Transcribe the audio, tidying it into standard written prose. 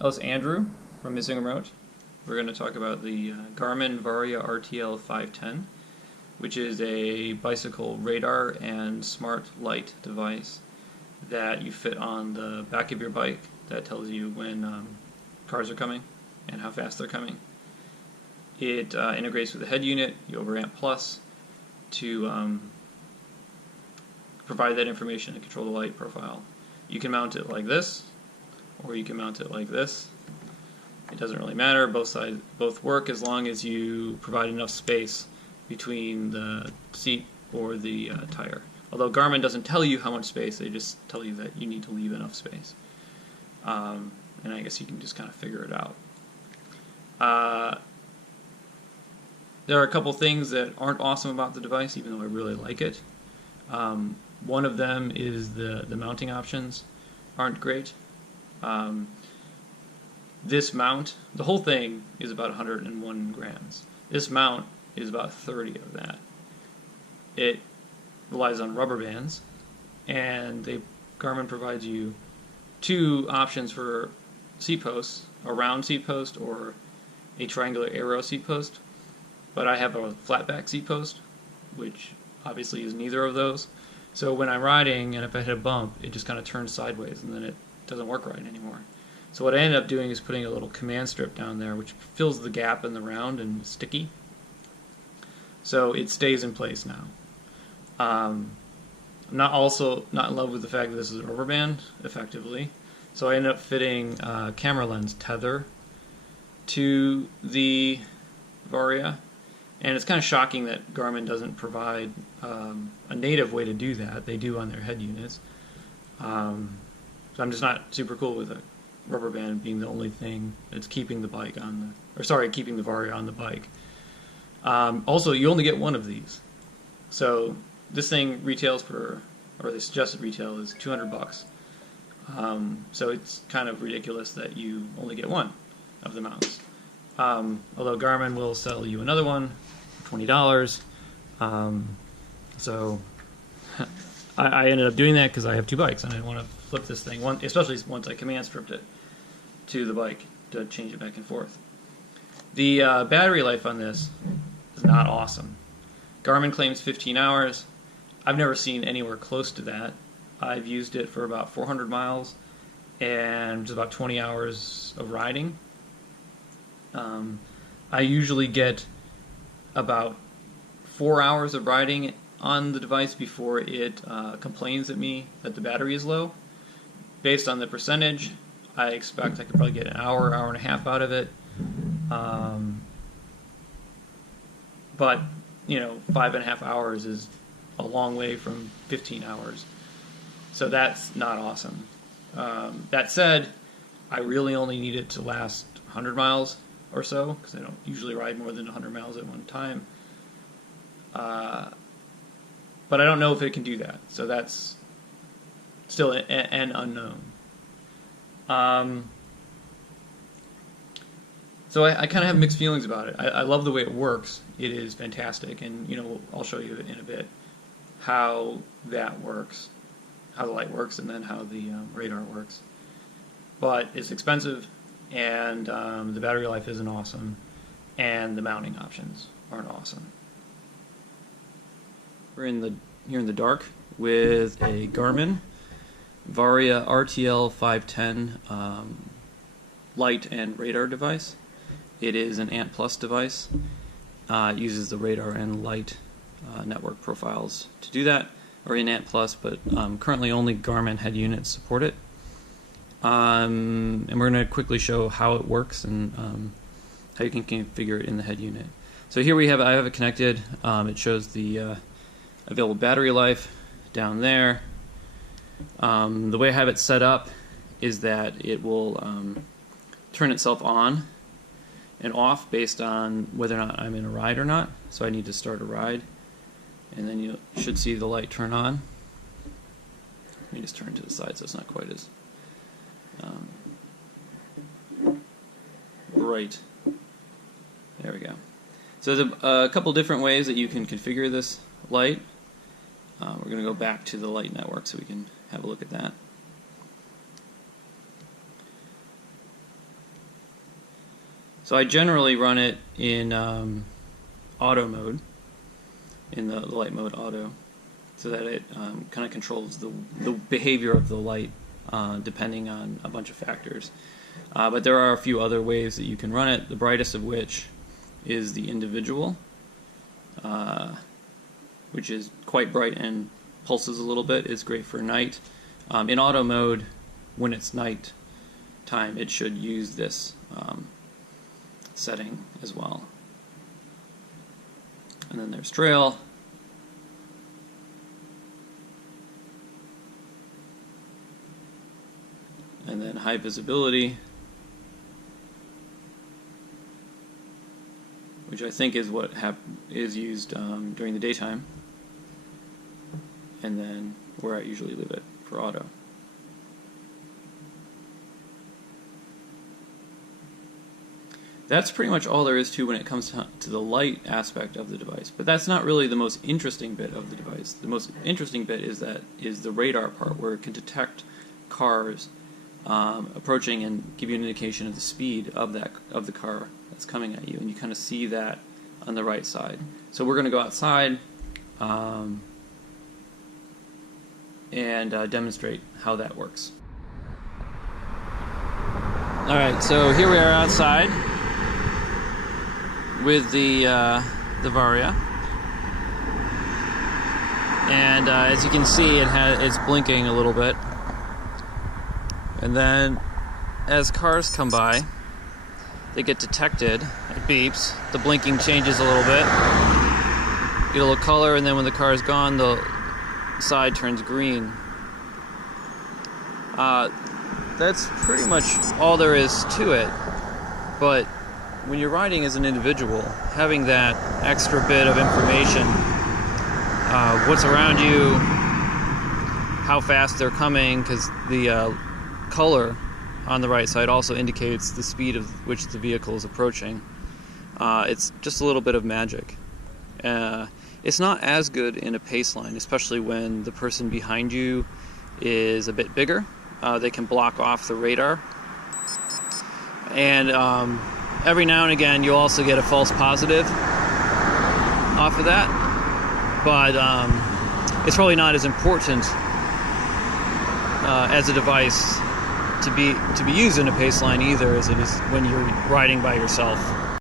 Oh, it's Andrew from Missing Remote. We're going to talk about the Garmin Varia RTL510, which is a bicycle radar and smart light device that you fit on the back of your bike that tells you when cars are coming and how fast they're coming. It integrates with the head unit, the Overamp Plus, to provide that information and control the light profile. You can mount it like this, or you can mount it like this. It doesn't really matter. Both work as long as you provide enough space between the seat or the tire. Although Garmin doesn't tell you how much space, they just tell you that you need to leave enough space. And I guess you can just kind of figure it out. There are a couple things that aren't awesome about the device, even though I really like it. One of them is the mounting options aren't great. This mount, the whole thing is about 101 grams. This mount is about 30 of that. It relies on rubber bands, and Garmin provides you two options for seat posts, a round seat post or a triangular arrow seat post. But I have a flat back seat post, which obviously is neither of those. So when I'm riding and if I hit a bump, it just kind of turns sideways and then it doesn't work right anymore. So what I ended up doing is putting a little command strip down there which fills the gap in the round and is sticky. So it stays in place now. I'm not in love with the fact that this is a rubber band, effectively. So I ended up fitting a camera lens tether to the Varia. And it's kind of shocking that Garmin doesn't provide a native way to do that. They do on their head units. So I'm just not super cool with a rubber band being the only thing that's keeping the bike on keeping the Varia on the bike. Also, you only get one of these. So this thing retails or the suggested retail is $200. So it's kind of ridiculous that you only get one of the mounts. Although Garmin will sell you another one for $20. So I ended up doing that because I have two bikes and I didn't want to flip this thing, especially once I command stripped it to the bike to change it back and forth. The battery life on this is not awesome. Garmin claims 15 hours. I've never seen anywhere close to that. I've used it for about 400 miles and just about 20 hours of riding. I usually get about 4 hours of riding on the device before it complains at me that the battery is low. Based on the percentage, I expect I could probably get an hour and a half out of it. But 5.5 hours is a long way from 15 hours. So that's not awesome. That said, I really only need it to last 100 miles or so, because I don't usually ride more than 100 miles at one time. But I don't know if it can do that, so that's still an unknown. So I kind of have mixed feelings about it. I love the way it works. It is fantastic, and I'll show you in a bit how that works, how the light works, and then how the radar works. But it's expensive, and the battery life isn't awesome, and the mounting options aren't awesome. We're here in the dark with a Garmin Varia RTL510 light and radar device. It is an Ant Plus device. It uses the radar and light network profiles to do that, or in Ant Plus, but currently only Garmin head units support it. And we're going to quickly show how it works and how you can configure it in the head unit. So here I have it connected. It shows the available battery life down there. The way I have it set up is that it will turn itself on and off based on whether or not I'm in a ride or not. So I need to start a ride, and then you should see the light turn on. Let me just turn to the side so it's not quite as bright. There we go. So there's a couple different ways that you can configure this light. We're going to go back to the light network so we can have a look at that. So I generally run it in auto mode, in the light mode auto, so that it kind of controls the behavior of the light depending on a bunch of factors. But there are a few other ways that you can run it, the brightest of which is the individual, which is quite bright and pulses a little bit. It's great for night. In auto mode, when it's night time, it should use this setting as well. And then there's trail. And then high visibility, which I think is what is used during the daytime, and then where I usually leave it for auto. That's pretty much all there is to when it comes to the light aspect of the device. But that's not really the most interesting bit of the device. The most interesting bit is the radar part, where it can detect cars approaching and give you an indication of the speed of the car that's coming at you, and you kind of see that on the right side. So we're going to go outside and demonstrate how that works. All right, so here we are outside with the Varia, and as you can see, it's blinking a little bit. And then, as cars come by, they get detected. It beeps. The blinking changes a little bit. You get a little color, and then when the car is gone, the side turns green. That's pretty much all there is to it. But when you're riding as an individual, having that extra bit of information, what's around you, how fast they're coming, because the color on the right side also indicates the speed of which the vehicle is approaching. It's just a little bit of magic. It's not as good in a pace line, especially when the person behind you is a bit bigger. They can block off the radar. And every now and again you'll also get a false positive off of that. But it's probably not as important as a device to be used in a pace line either as it is when you're riding by yourself.